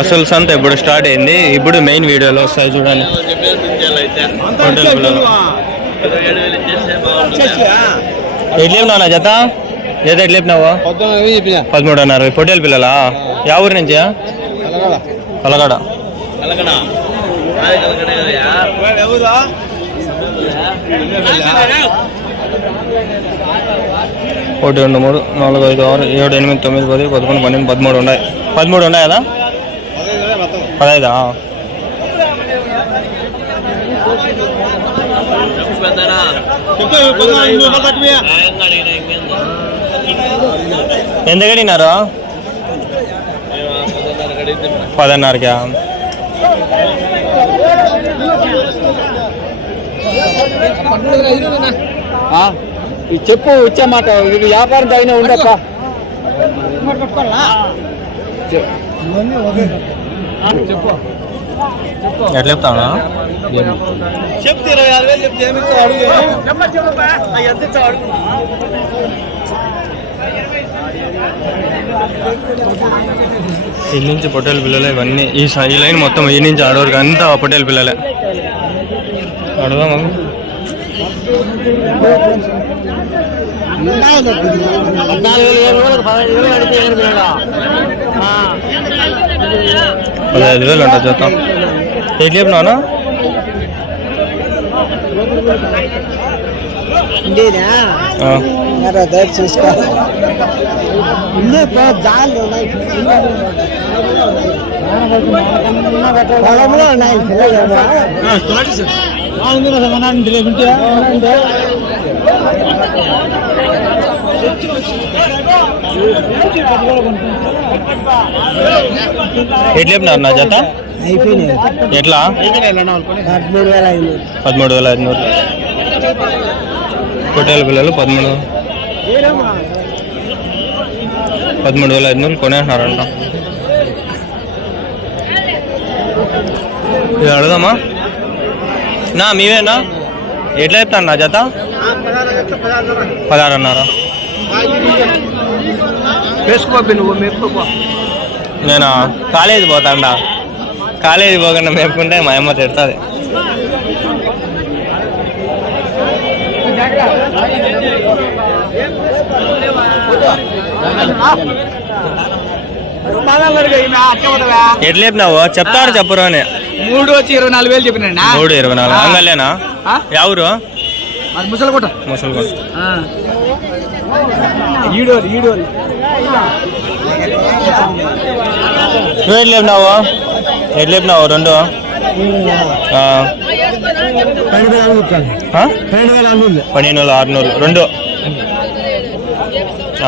అసలు సంత ఇప్పుడు స్టార్ట్ అయింది? ఇప్పుడు మెయిన్ వీడియోలో వస్తాయి చూడండి. పొట్టేలు పిల్లలు ఎట్లేపు నాన్న జత? జత ఎట్లేపినావు? పదమూడున్నర. పొట్టేలు పిల్లలా? యా ఊరి నుంచి? కలగడ. ఒకటి రెండు మూడు నాలుగు ఐదు ఆరు ఏడు ఎనిమిది తొమ్మిది పది పదకొండు పన్నెండు పదమూడు ఉన్నాయి. పదమూడు ఉన్నాయి? కదా పదహైదా ఎంత కడిగినారు పదన్నరకా ఈ చెప్పు మాట ఇది వ్యాపారం తగిన ఉండప్ప ఎట్లా చెప్తాను చెప్తే ఇరవై ఆరు వేలు చెప్తే ఏమి అడుగు. ఈ నుంచి పొట్టేలు పిల్లలే ఇవన్నీ. ఈ స- ఈ లైన్ మొత్తం ఈ నుంచి ఆడవరకు అంతా పొట్టేలు పిల్లలే. అడదాం పదహైదు వేలు అంట జత ఎట్లా చెప్పినాను ఆ, దయచేసి చూసుకో. జాలు పొలంలో ఉన్నాయి. ఎట్లా చెప్పినారు నా జత? అయిపోయినాయి. ఎట్లా? పదమూడు వేల ఐదు పదమూడు వేల పొట్టేల పిల్లలు పదమూడు. పదమూడు వేల ఐదు నూరు కొనేస్తున్నారంట ఇది అడదామా నా మీవేనా? ఎట్లా చెప్తాను నా జత? పదహారున్నర. వేసుకో నువ్వు మెప్పుకో నేను? కాలేజీ పోతాండా. కాలేజీ పోకుండా మేపుకుంటే మా అమ్మ తిడుతుంది. ఎట్లా చెప్పినావు? చెప్తారు చెప్పరు అని. మూడు వచ్చి ఇరవై నాలుగు వేలు చెప్పినా మూడు ఇరవై నాలుగు. అంగలేనా? ఎవరు? అది ముసలికోట ఈడోలు ఈడోలు. ఈడోరు నువ్వు ఎట్లా చెప్పినావు ఎట్లా చెప్పినావు రెండు పన్నెండు వేల ఆరునూరు. రెండు?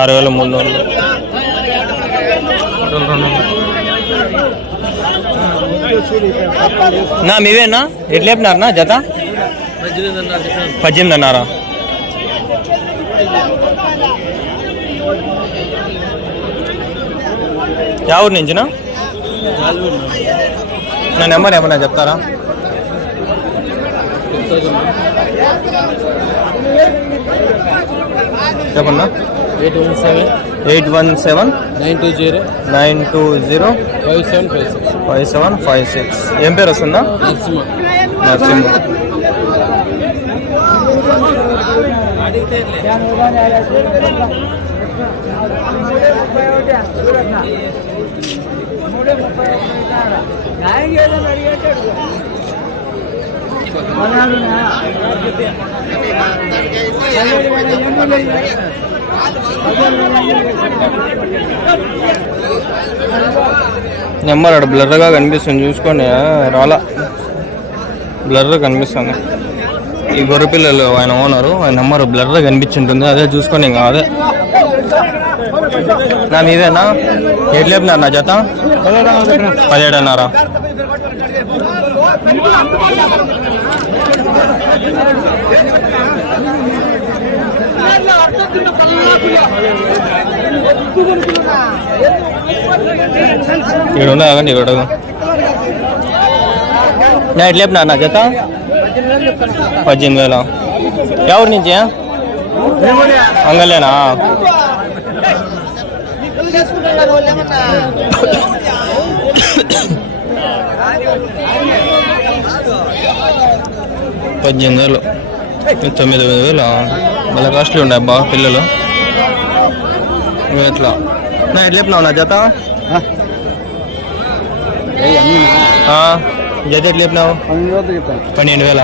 ఆరు వేల మూడు నూరు నా మీవేనా? ఎట్లా చెప్పినారనా జత? పద్దెనిమిది యా ఊరు నుంచినా నా నెంబర్ ఏమన్నా చెప్తారా? చెప్పన్నా eight one seven eight one seven nine two zero nine two zero five seven five six. Five seven five six ఏం పేరు వస్తుందా? నరసింహ నరసింహ. నెంబర్ అక్కడ బ్లర్గా కనిపిస్తుంది చూసుకోండి. రాలా. బ్లర్గా కనిపిస్తుంది. ఈ గొర్రె పిల్లలు ఆయన ఓనరు ఆయన నెంబర్ బ్లర్గా కనిపించుంటుంది. అదే చూసుకోండి ఇంకా అదే. నా మీదేనా ఎట్లేపినారు నా జత? పదిహేడున్నర. ఇక్కడ ఉన్నా కానీ ఇక్కడ నా ఎట్లా చెప్పినా నా జత పద్దెనిమిది వేల. ఎవరి నుంచి? అంగలేనా పద్దెనిమిది వేలు. తొమ్మిది వేలు మళ్ళీ కాస్ట్లీ ఉండే బాగా పిల్లలు. ఎట్లా? నా ఎట్లా చెప్పినావు నా జత? జత ఎట్లా చెప్పినావు? పన్నెండు వేల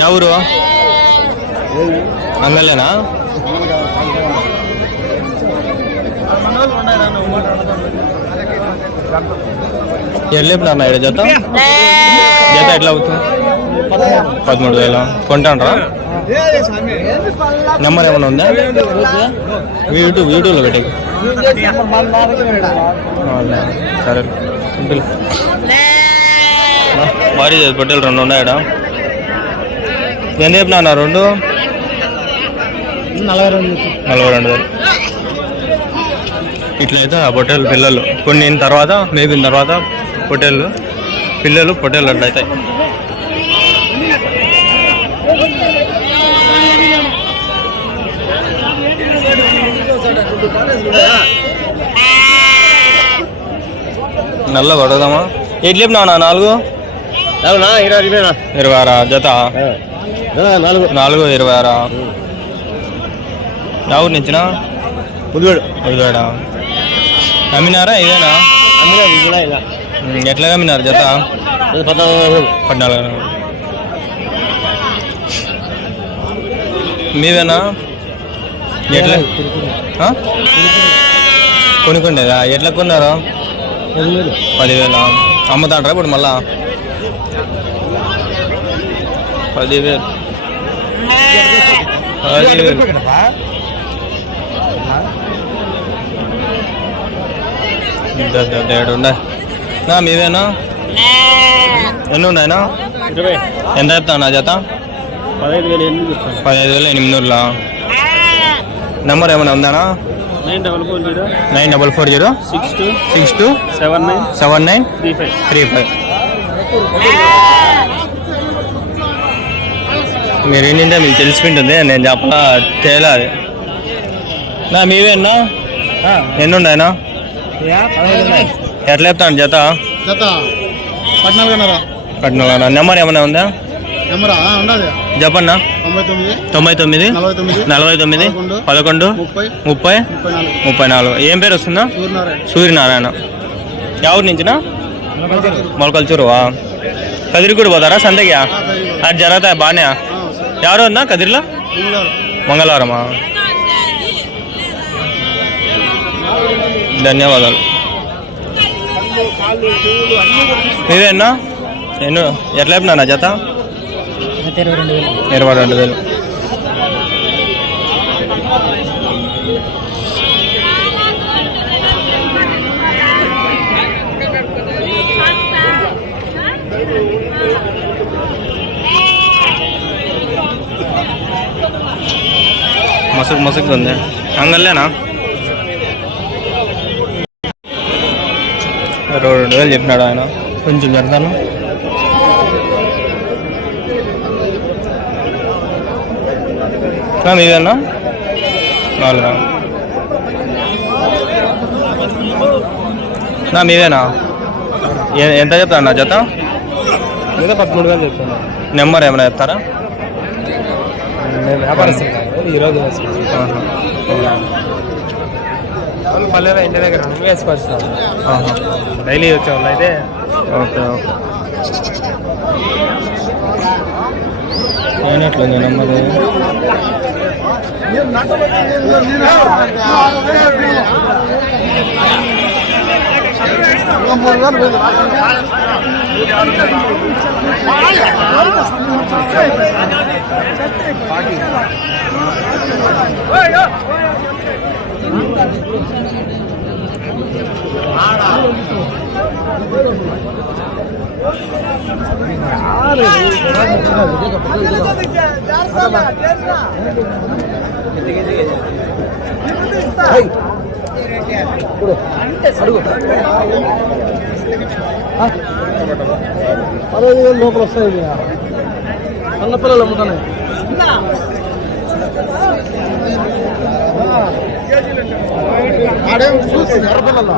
యా ఊరు? అన్నలేనా? ఎట్లా చెప్పినారు నా ఈడ జత? జత ఎట్లా అవుతుంది? పదమూడు వేల. కొంటానరా నెంబర్ ఏమైనా ఉందా? యూట్యూబ్ యూట్యూబ్లో పెట్టే సరే. సింపుల్. భారీ పొట్టేలు రెండు ఉన్నాయడా? ఎంత చెప్పినా అన్న రెండు? నలభై రెండు. నలభై రెండు వేలు ఇట్లయితే ఆ పొట్టేలు పిల్లలు. కొన్ని తర్వాత మేపిన తర్వాత. పొట్టేళ్ళు పిల్లలు పొట్టేళ్ళు అట్లయితాయి నల్ల పడదామా ఎట్లా చెప్పినావు నా నాలుగు? ఇరవై ఆరా జత? నాలుగు. నాలుగు ఇరవై ఆరా ఎవరు నుంచినా? పులివేడు వదిలేడా అమ్మినారా ఇదేనా? అందులో ఇలా ఇలా ఉమ్, ఎట్లా అమ్మినారు జత? పద్నాలుగు. మీవేనా? ఎట్లా? కొనుక్కుండేదా? ఎట్లా కొన్నారు? పదివేల. అమ్ముతాంటారా ఇప్పుడు మళ్ళా? పదివేలు. పదివేలు. ఏడు ఉండే నా మీవేనా? ఎన్ని ఉన్నాయినా ఎంత చెప్తాను నా జత? పదహైదు వేలు ఎనిమిది వేలు వందల నెంబర్ ఏమైనా ఉందానా? Nine double four zero. Nine double four zero? Six two. Six two? Seven nine. Seven nine? Three five. Three five. మీరు ఏంటంటే మీకు తెలిసిపోయింటుంది. నేను చెప్పలా? తేలా అది. నా మీవేనా? ఎన్ని ఉన్నాయినా పదహైదు ఉన్నాయి. ఎట్లా చెప్తాను జత. జత పద్నాలుగున్నర నెంబర్ ఏమైనా ఉందా? నెంబరా? చెప్పన్నా. తొంభై తొమ్మిది. తొంభై తొమ్మిది. నలభై తొమ్మిది. పదకొండు, ముప్పై. ముప్పై. నాలుగు. ఏం పేరు వస్తుందా? సూర్యనారాయణ. ఎవరి నుంచినా? మొలకల్చూరువా? కదిరి కూడా పోతారా సంతకియా అది జరుగుతాయి బాగానే ఎవరు ఉందా కదిరిలో? మంగళవారమా? ధన్యవాదాలు. మీవేనా నేను ఎట్లా చెప్పినా జత ఇరవై రెండు వేలు ఇరవై రెండు వేలు మసక్ మసక్ ఉంది అంగల్లేనా రెండు వేలు చెప్పినాడు ఆయన. కొంచెం జరదాను మీదేనా నాలుగా నా మీదేనా? ఎంత చెప్తాను నా జత? పదమూడు వేలు చెప్తాను. నెంబర్ ఏమైనా చెప్తారా? వ్యాపారస్తులు ఈరోజు పల్లెలో ఇంటి దగ్గర వేసుకొచ్చాను ఆహా. డైలీ వచ్చే వాళ్ళు అయితే? Okay okay. అయినట్లుంది నెంబర్ పదహైదు వేలు లోపల వస్తాయి అన్నపిల్లలు అమ్ముతున్నాయి ఆడేం చూసి ఎర్రపిల్లలు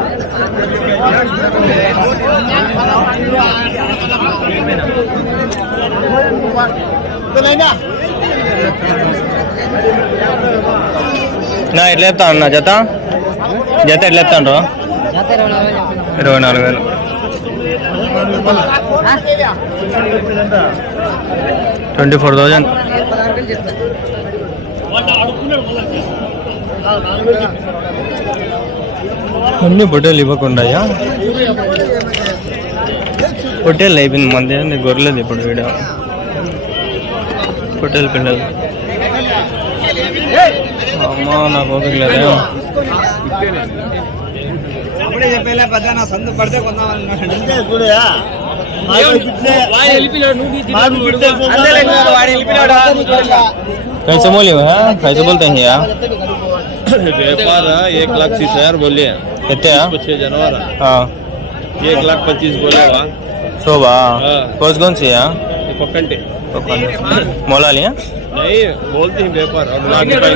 నా ఎట్లా చెప్తా అన్న జత? జత ఎట్లా చెప్తాను ఇరవై నాలుగు వేలు. Twenty four thousand. అన్ని పొట్టేలు ఇవ్వకుండాయా పొట్టేలు అయిపోయింది మంది ఏంది గొర్రెలేదు ఇప్పుడు వీడియో పొట్టేలు పిల్లలు అమ్మా నాకు ఓపిక లేదా అప్పుడే చెప్పేలే పెద్ద నా సందు పడితే కొందామన్నాడు వాడు వెళ్ళిపోయాడు कैसे बोली है कैसे बोलते हैं यार व्यापार है, एक लाख तीस हजार बोलिए कितने हैं? छह जानवर है। हाँ एक लाख पच्चीस बोलेगा शोभा हाँ। कौन कौन सी है ये पक्कंटे मोला लिया नहीं बोलते हैं व्यापार और लाख रुपए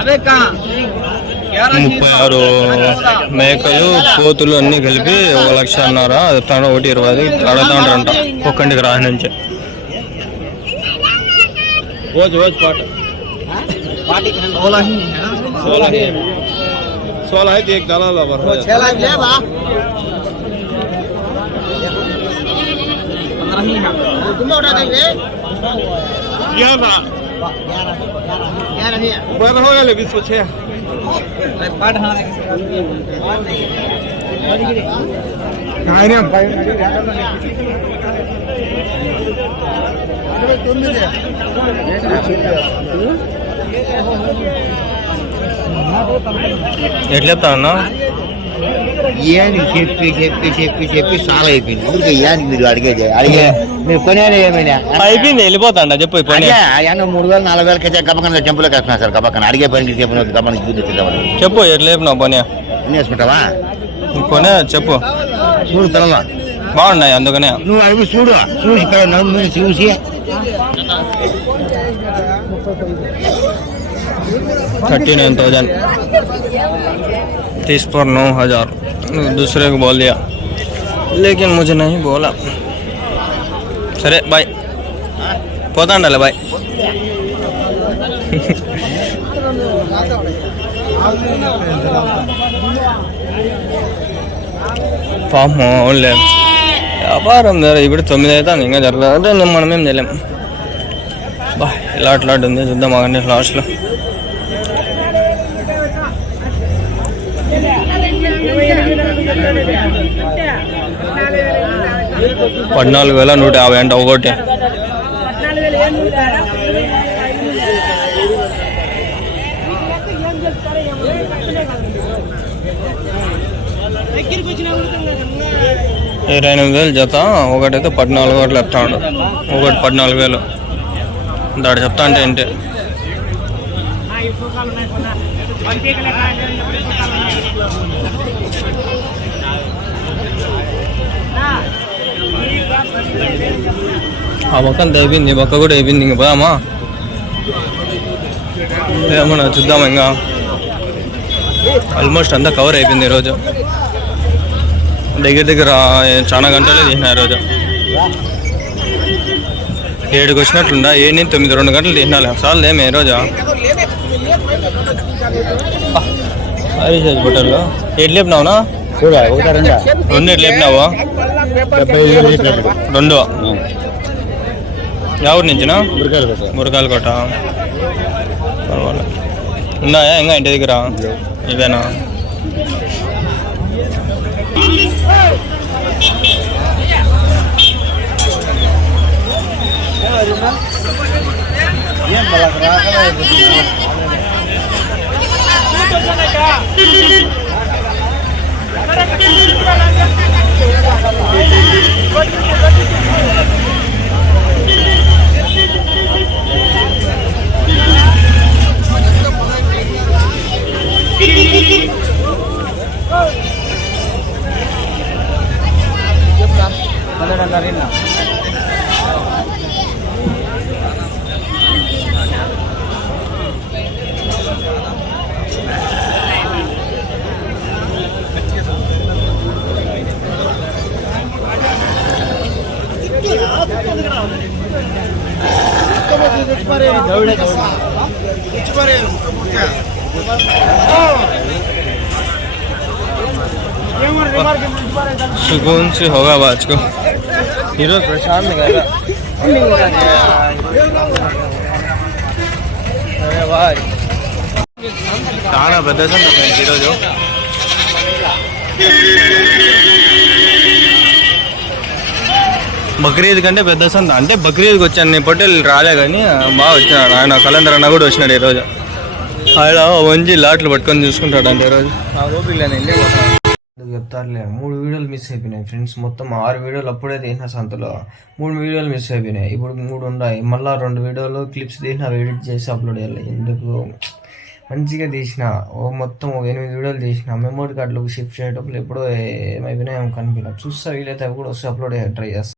అదే కా ముప్పై ఆరు మేకలు కోతులు అన్ని కలిపి ఒక లక్ష అన్నారా అది తన ఒకటి ఇరవై ఐదు అడుగుతా ఉంటారంట ఒక్కంటికి రాహి నుంచి रोज रोज पाट सोलह है सोलह है तो एक दलाल अबर हो जाता है। ग्यारह ऊपर हो गया बीस सौ छः ఎట్లా చెప్తా అన్న? ఏనికి చెప్పి చెప్పి చెప్పి చెప్పి చాలా అయిపోయింది. ఊరికే ఏనికి మీరు అడిగేది. అడిగే మీరు కొనేది ఏమైనా? అయిపోయింది వెళ్ళిపోతాండ చెప్పు పని. ఆయన మూడు వేలు నాలుగు వేలకి అయితే గబకన చెంపులోకి వేస్తున్నా సార్ గబకన అడిగే పనికి చెప్పిన గబకన చూపించేద్దామని చెప్పు ఎట్లా చెప్పినావు పని. వేసుకుంటావా కొనే చెప్పు. చూడు పిల్లలు. బాగున్నాయి అందుకనే. నువ్వు అడిగి చూడు. చూసి చూసి. थर्टी नाइन थाउजेंड तीस पर नौ हजार दूसरे को बोल दिया लेकिन मुझे नहीं बोला సరే బాయ్ పోతా ఉండాలి బాయ్ పాపం అవునులే వ్యాపారం జర ఇప్పుడు తొమ్మిది అవుతుంది ఇంకా జరగదు అంటే నేను మనమేం చేయలేం బా ఇలా అట్లా ఉంది చూద్దాం అగండి లాస్ట్లో పద్నాలుగు వేల నూట యాభై అంట ఒకటి. ఇరవై ఎనిమిది వేలు జత ఒకటైతే పద్నాలుగు వేలు చెప్తాడు. ఒకటి పద్నాలుగు వేలు. దాడు చెప్తా అంటే ఏంటి ఆ పక్కన అయిపోయింది ఈ పక్క కూడా అయిపోయింది ఇంక పోదామా? ఏమన్నా చూద్దాం ఇంకా? ఆల్మోస్ట్ అంతా కవర్ అయిపోయింది ఈరోజు దగ్గర దగ్గర చాలా గంటలే తీసిన ఈరోజు ఏడుకి వచ్చినట్లుందా? ఏడు నుంచి తొమ్మిది రెండు గంటలు తీసినాలే. చాలు ఏమి ఈరోజు హరీష్ హోటల్లో ఎట్లు లేపినావునా? రెండా. ఎట్లు లేపినావా? రెండు. ಯಾವ ಊರು ನಿಂಚಿನ మురకాయలు కోట పర్వాలేదు ఉన్నాయా ఇంకా ఇంటి దగ్గర ఇవేనా ఏం सुकून से होगा बाज को हीरो परेशान ताना प्रदर्शन हीरो जो బక్రీద్ కంటే పెద్ద సంత. అంటే బక్రీద్కి వచ్చాను నేను పొట్టేలు రాలే కానీ బాగా వచ్చినాడు. ఆయన కలందర్ అన్న కూడా వచ్చినాడు ఈరోజు. ఆయన వంచి లాట్లు పట్టుకొని చూసుకుంటాడు అంటే ఈరోజు. ఆ ఓపిక లేదు ఇంటికి పోతాను. చెప్తారులే మూడు వీడియోలు మిస్ అయిపోయినాయి ఫ్రెండ్స్ మొత్తం ఆరు వీడియోలు అప్పుడే తీసిన సంతలో. మూడు వీడియోలు మిస్ అయిపోయినాయి. ఇప్పుడు మూడు ఉన్నాయి. మళ్ళీ రెండు వీడియోలు క్లిప్స్ తీసిన ఎడిట్ చేసి అప్లోడ్ చేయాలి. ఎందుకు? మంచిగా తీసిన. ఓ మొత్తం ఒక ఎనిమిది వీడియోలు తీసిన. మెమోరీ కార్డులోకి షిఫ్ట్ చేయటప్పుడు ఎప్పుడో ఏమైపోయినా ఏం కనిపించలేదు చూస్తా వీలైతే అవి కూడా వస్తే అప్లోడ్ ట్రై చేస్తాను